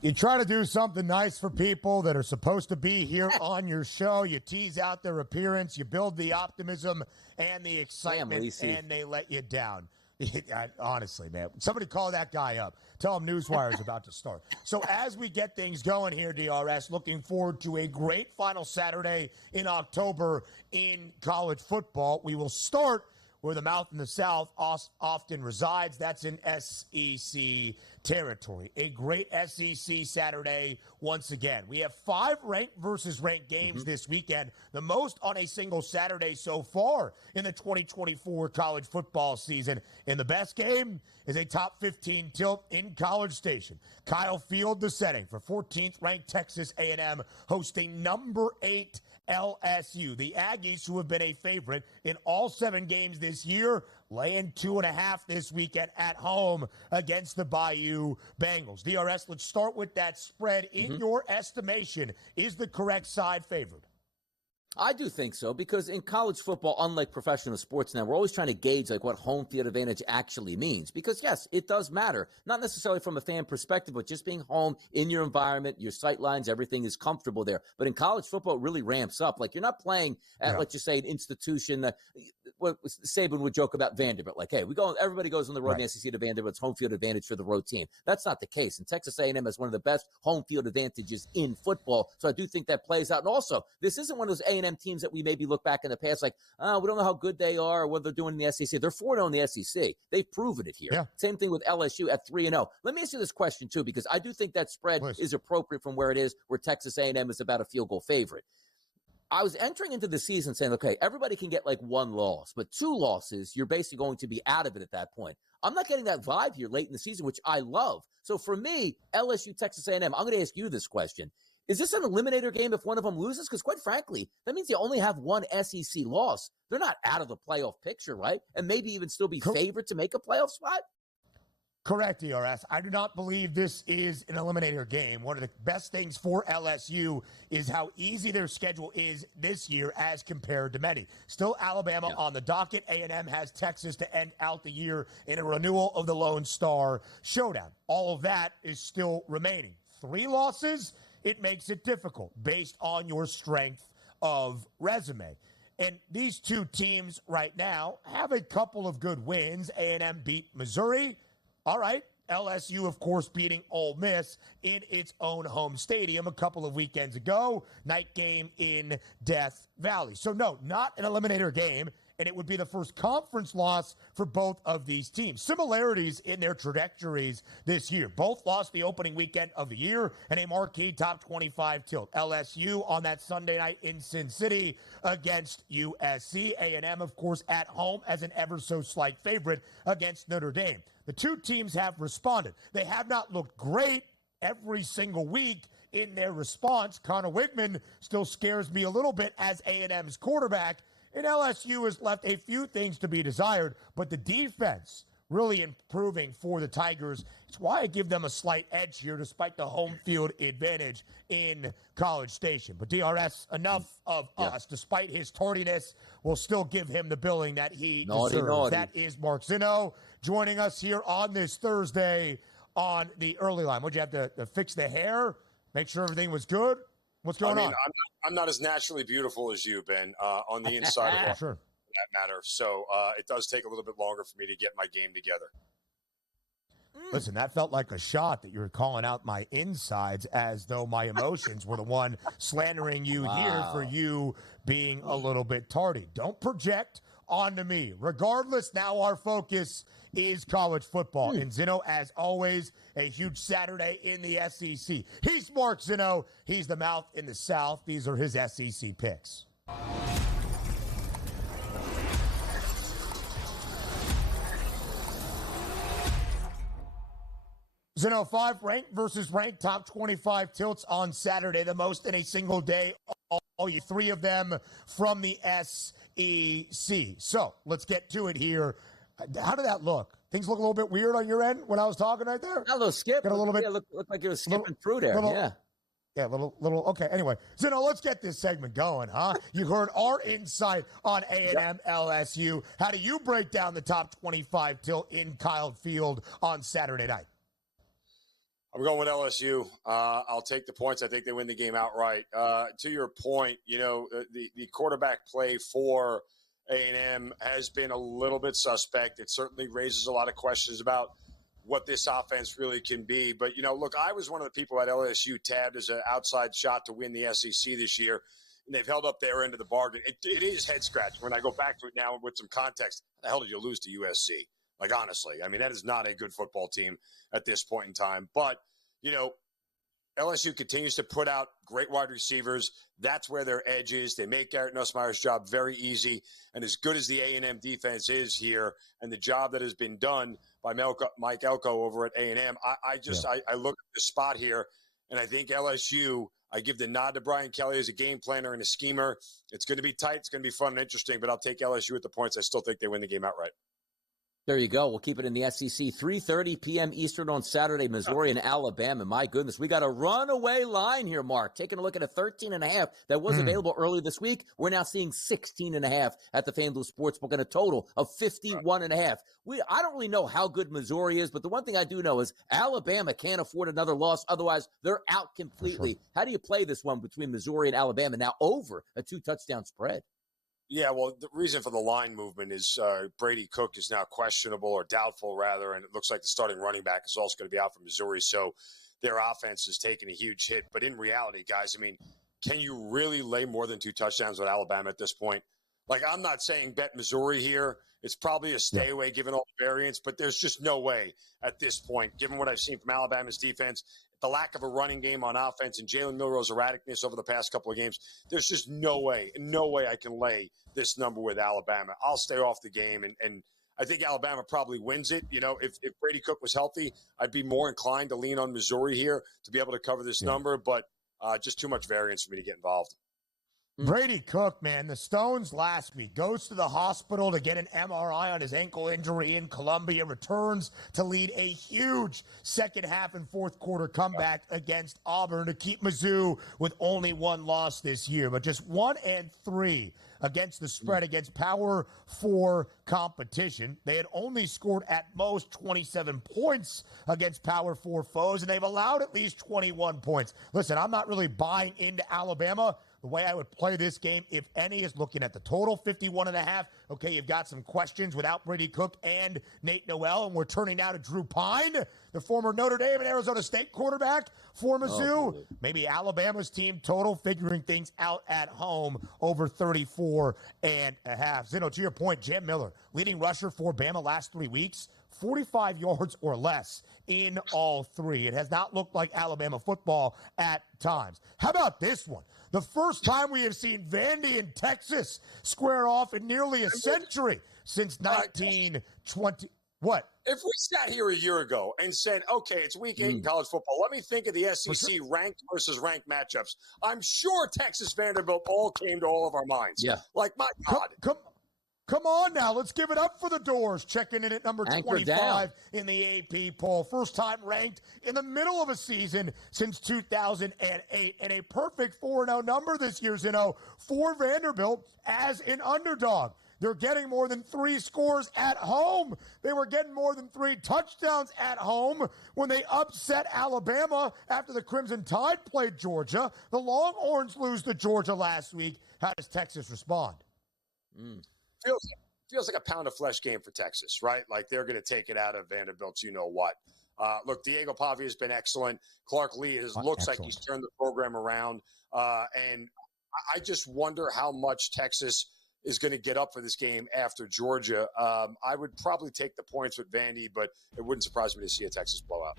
You try to do something nice for people that are supposed to be here on your show. You tease out their appearance. You build the optimism and the excitement, and they let you down. Honestly, man. Somebody call that guy up. Tell him Newswire is about to start. So as we get things going here, DRS, looking forward to a great final Saturday in October in college football. We will start where the mouth in the South often resides. That's in SEC territory. A great SEC Saturday once again. We have 5 ranked versus ranked games this weekend, the most on a single Saturday so far in the 2024 college football season. And the best game is a top 15 tilt in College Station. Kyle Field, the setting for 14th ranked Texas A&M hosting number 8 LSU. The Aggies, who have been a favorite in all 7 games this year, laying 2.5 this weekend at home against the Bayou Bengals. DRS, let's start with that spread. In your estimation, is the correct side favored? I do think so, because in college football, unlike professional sports now, we're always trying to gauge like what home field advantage actually means. Because yes, it does matter, not necessarily from a fan perspective, but just being home in your environment, your sight lines, everything is comfortable there. But in college football, it really ramps up. Like you're not playing at, let's just say, an institution that what Saban would joke about Vanderbilt. Like, hey, everybody goes on the road in the SEC to Vanderbilt. It's home field advantage for the road team. That's not the case. And Texas A&M has one of the best home field advantages in football. So I do think that plays out. And also, this isn't one of those A&M teams that we maybe look back in the past like, we don't know how good they are or what they're doing in the SEC. They're 4-0 in the SEC. They've proven it here. Yeah. Same thing with LSU at 3-0. Let me ask you this question, too, because I do think that spread is appropriate from where it is, where Texas A&M is about a field goal favorite. I was entering into the season saying, okay, everybody can get like 1 loss, but 2 losses, you're basically going to be out of it at that point. I'm not getting that vibe here late in the season, which I love. So for me, LSU, Texas A&M, I'm going to ask you this question. Is this an eliminator game if one of them loses? Because quite frankly, that means you only have 1 SEC loss. They're not out of the playoff picture, right? And maybe even still be favored to make a playoff spot? Correct, DRS. I do not believe this is an eliminator game. One of the best things for LSU is how easy their schedule is this year as compared to many. Still Alabama on the docket. A&M has Texas to end out the year in a renewal of the Lone Star Showdown. All of that is still remaining. 3 losses, it makes it difficult based on your strength of resume. And these 2 teams right now have a couple of good wins. A&M beat Missouri. All right, LSU, of course, beating Ole Miss in its own home stadium a couple of weekends ago. Night game in Death Valley. So, no, not an eliminator game, and it would be the first conference loss for both of these teams. Similarities in their trajectories this year. Both lost the opening weekend of the year and a marquee top 25 tilt. LSU on that Sunday night in Sin City against USC. A&M, of course, at home as an ever-so-slight favorite against Notre Dame. The 2 teams have responded. They have not looked great every single week in their response. Connor Wigman still scares me a little bit as A&M's quarterback. And LSU has left a few things to be desired, but the defense really improving for the Tigers. It's why I give them a slight edge here despite the home field advantage in College Station. But DRS, enough of us. Despite his tardiness, we'll still give him the billing that he deserves. That is Mark Zinno joining us here on this Thursday on the early line. Would you have to fix the hair, make sure everything was good? What's going on? I'm not as naturally beautiful as you, Ben, on the inside of sure. that matter. So it does take a little bit longer for me to get my game together. Listen, that felt like a shot that you were calling out my insides as though my emotions were the one slandering you here for you being a little bit tardy. Don't project onto me. Regardless, now our focus is college football. And Zinno, as always, a huge Saturday in the SEC. He's Mark Zinno. He's the mouth in the South. These are his SEC picks. Zinno, 5 ranked versus ranked top 25 tilts on Saturday, the most in a single day. All 3 of them from the SEC. So let's get to it here. How did that look? Things look a little bit weird on your end when I was talking right there? A little skip. Got a little bit. Yeah, looked like you were skipping through there. Yeah, little. Okay, anyway. Zinno, let's get this segment going, huh? You heard our insight on A&M LSU. How do you break down the top 25 tilt in Kyle Field on Saturday night? I'm going with LSU. I'll take the points. I think they win the game outright. To your point, the quarterback play for A&M has been a little bit suspect. It certainly raises a lot of questions about what this offense really can be. But, look, I was one of the people at LSU tabbed as an outside shot to win the SEC this year, and they've held up their end of the bargain. It is head-scratching when I go back to it now with some context. How the hell did you lose to USC? Like, honestly, I mean, that is not a good football team at this point in time. But, LSU continues to put out great wide receivers. That's where their edge is. They make Garrett Nussmeier's job very easy. And as good as the A&M defense is here and the job that has been done by Mike Elko over at A&M, I look at the spot here, and I think LSU, I give the nod to Brian Kelly as a game planner and a schemer. It's going to be tight. It's going to be fun and interesting, but I'll take LSU at the points. I still think they win the game outright. There you go. We'll keep it in the SEC. 3:30 p.m. Eastern on Saturday, Missouri and Alabama. My goodness, we got a runaway line here, Mark. Taking a look at a 13.5 that was available early this week. We're now seeing 16.5 at the FanDuel Sportsbook and a total of 51.5. I don't really know how good Missouri is, but the one thing I do know is Alabama can't afford another loss. Otherwise, they're out completely. Sure. How do you play this one between Missouri and Alabama now over a 2-touchdown spread? Yeah, well, the reason for the line movement is Brady Cook is now questionable or doubtful, rather, and it looks like the starting running back is also going to be out for Missouri, so their offense is taking a huge hit. But in reality, guys, I mean, can you really lay more than 2 touchdowns with Alabama at this point? Like, I'm not saying bet Missouri here. It's probably a stay away given all the variance, but there's just no way at this point, given what I've seen from Alabama's defense, the lack of a running game on offense and Jalen Milroe's erraticness over the past couple of games, there's just no way I can lay this number with Alabama. I'll stay off the game, and I think Alabama probably wins it. If Brady Cook was healthy, I'd be more inclined to lean on Missouri here to be able to cover this number, but just too much variance for me to get involved. Brady Cook, man, the Stones last week goes to the hospital to get an MRI on his ankle injury in Columbia, returns to lead a huge second half and fourth quarter comeback against Auburn to keep Mizzou with only 1 loss this year, but just 1-3 against the spread against Power 4 competition. They had only scored at most 27 points against Power 4 foes, and they've allowed at least 21 points. Listen, I'm not really buying into Alabama. The way I would play this game, if any, is looking at the total, 51.5. Okay, you've got some questions without Brady Cook and Nate Noel, and we're turning now to Drew Pine, the former Notre Dame and Arizona State quarterback for Mizzou. Maybe Alabama's team total figuring things out at home over 34.5. Zinno, to your point, Jam Miller, leading rusher for Bama last 3 weeks, 45 yards or less in all 3. It has not looked like Alabama football at times. How about this one? The first time we have seen Vandy and Texas square off in nearly a century since 1920. What? If we sat here a year ago and said, okay, it's week 8 in college football, let me think of the SEC ranked versus ranked matchups, I'm sure Texas Vanderbilt all came to all of our minds. Yeah. Like, my God. Come on now, let's give it up for the Doors, checking in at number 25 in the AP poll. First time ranked in the middle of a season since 2008, and a perfect 4-0 number this year, Zinno, for Vanderbilt as an underdog. They're getting more than 3 scores at home. They were getting more than 3 touchdowns at home when they upset Alabama after the Crimson Tide played Georgia. The Longhorns lose to Georgia last week. How does Texas respond? Feels like a pound of flesh game for Texas, right? Like they're going to take it out of Vanderbilt's you-know-what. Look, Diego Pavia has been excellent. Clark Lee looks like he's turned the program around. And I just wonder how much Texas is going to get up for this game after Georgia. I would probably take the points with Vandy, but it wouldn't surprise me to see a Texas blowout.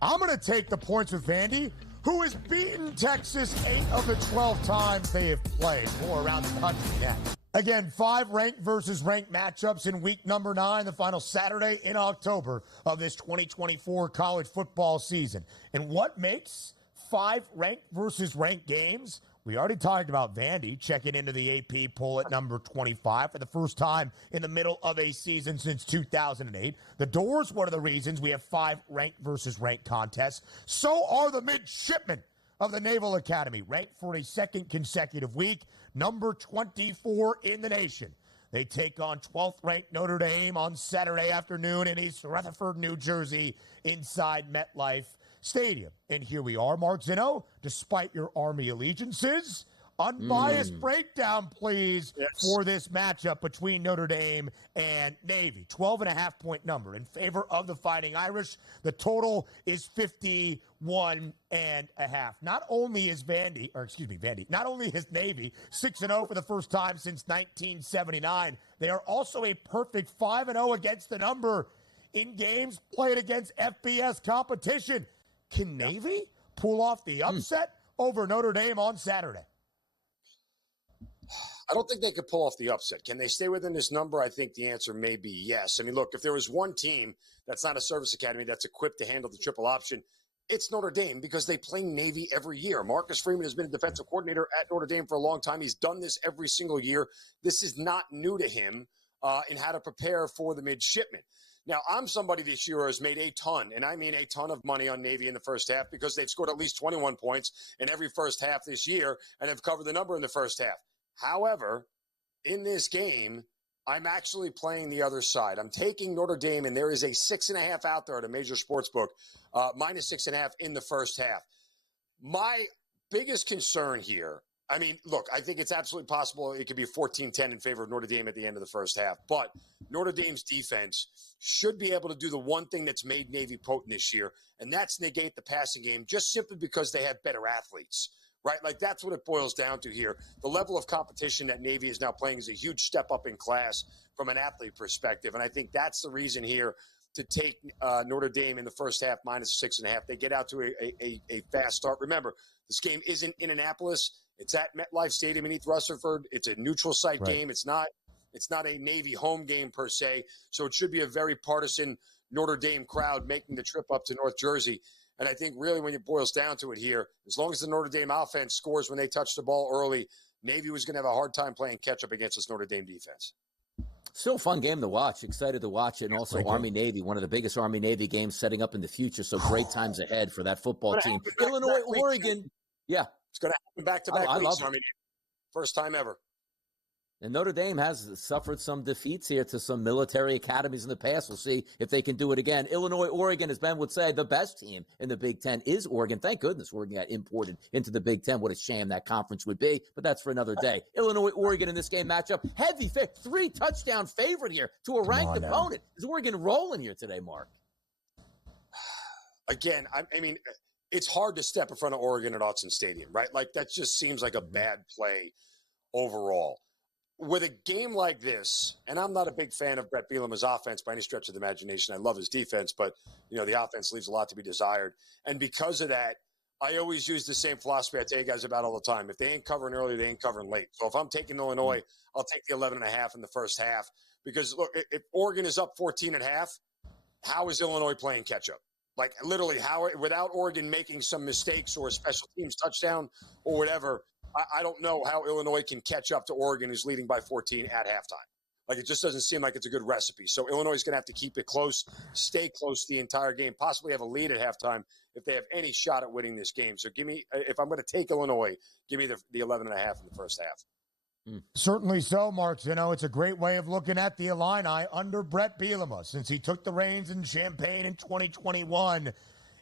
I'm going to take the points with Vandy, who has beaten Texas 8 of the 12 times they have played. More around the country next. Again, 5 ranked versus ranked matchups in week number 9, the final Saturday in October of this 2024 college football season. And what makes 5 ranked versus ranked games? We already talked about Vandy checking into the AP poll at number 25 for the first time in the middle of a season since 2008. The Doors, one of the reasons we have 5 ranked versus ranked contests. So are the midshipmen of the Naval Academy, ranked for a second consecutive week, number 24 in the nation. They take on 12th ranked Notre Dame on Saturday afternoon in East Rutherford, New Jersey, inside MetLife Stadium. And here we are, Mark Zinno, despite your Army allegiances. Unbiased breakdown, please, for this matchup between Notre Dame and Navy. 12.5-point number in favor of the Fighting Irish. The total is 51.5. Not only is not only is Navy 6-0 for the first time since 1979, they are also a perfect 5-0 against the number in games played against FBS competition. Can Navy pull off the upset over Notre Dame on Saturday? I don't think they could pull off the upset. Can they stay within this number? I think the answer may be yes. I mean, look, if there was one team that's not a service academy that's equipped to handle the triple option, it's Notre Dame, because they play Navy every year. Marcus Freeman has been a defensive coordinator at Notre Dame for a long time. He's done this every single year. This is not new to him in how to prepare for the midshipmen. Now, I'm somebody this year who has made a ton, and I mean a ton of money on Navy in the first half, because they've scored at least 21 points in every first half this year and have covered the number in the first half. However, in this game, I'm actually playing the other side. I'm taking Notre Dame, and there is a 6.5 out there at a major sports book, minus 6.5 in the first half. My biggest concern here, I mean, look, I think it's absolutely possible it could be 14-10 in favor of Notre Dame at the end of the first half. But Notre Dame's defense should be able to do the one thing that's made Navy potent this year, and that's negate the passing game, just simply because they have better athletes. Right? Like, that's what it boils down to here. The level of competition that Navy is now playing is a huge step up in class from an athlete perspective. And I think that's the reason here to take Notre Dame in the first half minus 6.5. They get out to a fast start. Remember, this game isn't in Annapolis. It's at MetLife Stadium in East Rutherford. It's a neutral site game. It's not a Navy home game per se. So it should be a very partisan Notre Dame crowd making the trip up to North Jersey. And I think really when it boils down to it here, as long as the Notre Dame offense scores when they touch the ball early, Navy was going to have a hard time playing catch-up against this Notre Dame defense. Still a fun game to watch. Excited to watch it. And also Army-Navy, one of the biggest Army-Navy games setting up in the future. So great times ahead for that football team. Illinois, Oregon. Yeah. It's going to happen back-to-back weeks. Army-Navy. First time ever. And Notre Dame has suffered some defeats here to some military academies in the past. We'll see if they can do it again. Illinois, Oregon, as Ben would say, the best team in the Big Ten is Oregon. Thank goodness Oregon got imported into the Big Ten. What a shame that conference would be, but that's for another day. Illinois, Oregon in this game matchup. Heavy 3-touchdown favorite here to a ranked opponent. Is Oregon rolling here today, Mark? Again, I mean, it's hard to step in front of Oregon at Autzen Stadium, right? Like, that just seems like a bad play overall. With a game like this, and I'm not a big fan of Brett Bielema's offense by any stretch of the imagination. I love his defense, but, you know, the offense leaves a lot to be desired. And because of that, I always use the same philosophy I tell you guys about all the time. If they ain't covering early, they ain't covering late. So if I'm taking Illinois, I'll take the 11.5 in the first half. Because, look, if Oregon is up 14.5, how is Illinois playing catch-up? Like, literally, how, without Oregon making some mistakes or a special teams touchdown or whatever, I don't know how Illinois can catch up to Oregon, who's leading by 14 at halftime. Like, it just doesn't seem like it's a good recipe. So Illinois is going to have to keep it close, stay close the entire game, possibly have a lead at halftime if they have any shot at winning this game. So give me, if I'm going to take Illinois, give me the 11.5 in the first half. Certainly so, Mark Zinno. It's a great way of looking at the Illini under Brett Bielema since he took the reins in Champaign in 2021.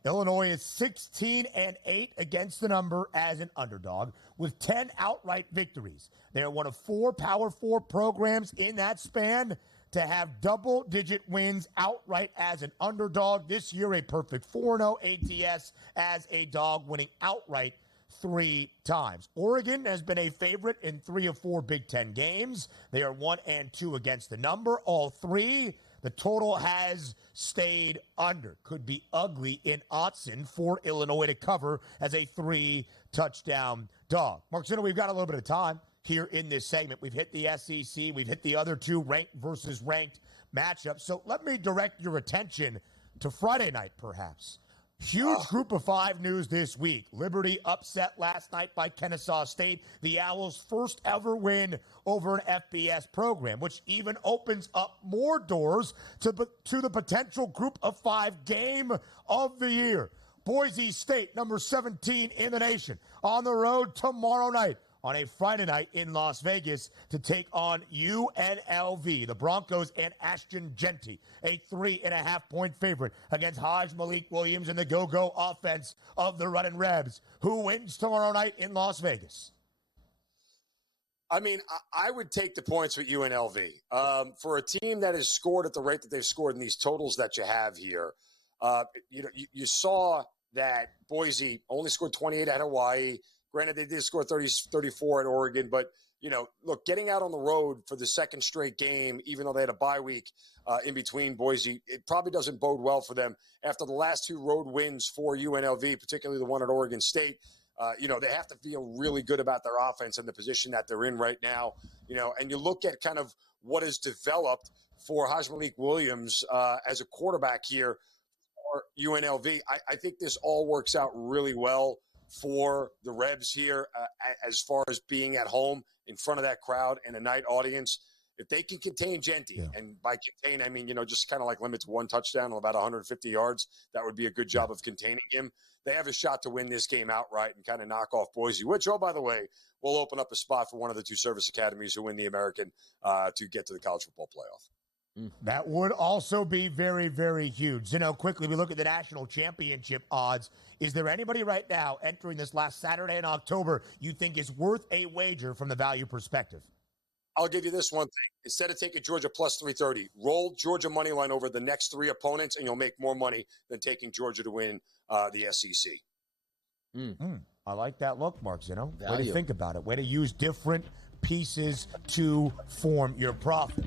Illinois is 16-8 against the number as an underdog with 10 outright victories. They are one of 4 Power 4 programs in that span to have double-digit wins outright as an underdog. This year, a perfect 4-0 ATS as a dog, winning outright 3 times. Oregon has been a favorite in 3 of 4 Big Ten games. They are 1-2 against the number, all 3. The total has stayed under. Could be ugly in Autzen for Illinois to cover as a 3-touchdown dog. Mark Zinno, we've got a little bit of time here in this segment. We've hit the SEC. We've hit the other 2 ranked versus ranked matchups. So let me direct your attention to Friday night, perhaps. Huge Group of 5 news this week. Liberty upset last night by Kennesaw State. The Owls' first ever win over an FBS program, which even opens up more doors to the potential Group of 5 game of the year. Boise State, number 17 in the nation, on the road tomorrow night. on a Friday night in Las Vegas to take on UNLV. The Broncos and Ashton Genty, a 3.5-point favorite against Haj Malik Williams and the go-go offense of the Runnin' Rebs. Who wins tomorrow night in Las Vegas? I mean, I would take the points with UNLV. For a team that has scored at the rate that they've scored in these totals that you have here, you saw that Boise only scored 28 at Hawaii. Granted, they did score 34 at Oregon, but, look, getting out on the road for the second straight game, even though they had a bye week in between Boise, it probably doesn't bode well for them. After the last two road wins for UNLV, particularly the one at Oregon State, they have to feel really good about their offense and the position that they're in right now. And you look at kind of what has developed for Haj Malik Williams as a quarterback here for UNLV. I think this all works out really well for the Rebs here as far as being at home in front of that crowd and a night audience. If they can contain Genty, and by contain, I mean, just kind of like limit to one touchdown on about 150 yards, that would be a good job of containing him. They have a shot to win this game outright and kind of knock off Boise, which, oh, by the way, will open up a spot for one of the two service academies who win the American to get to the college football playoff. That would also be very, very huge. Quickly, we look at the national championship odds. Is there anybody right now entering this last Saturday in October you think is worth a wager from the value perspective? I'll give you this one thing. Instead of taking Georgia plus 330, roll Georgia money line over the next three opponents, and you'll make more money than taking Georgia to win the SEC. I like that look, Mark Zinno. Value. Way to think about it. Way to use different pieces to form your profit.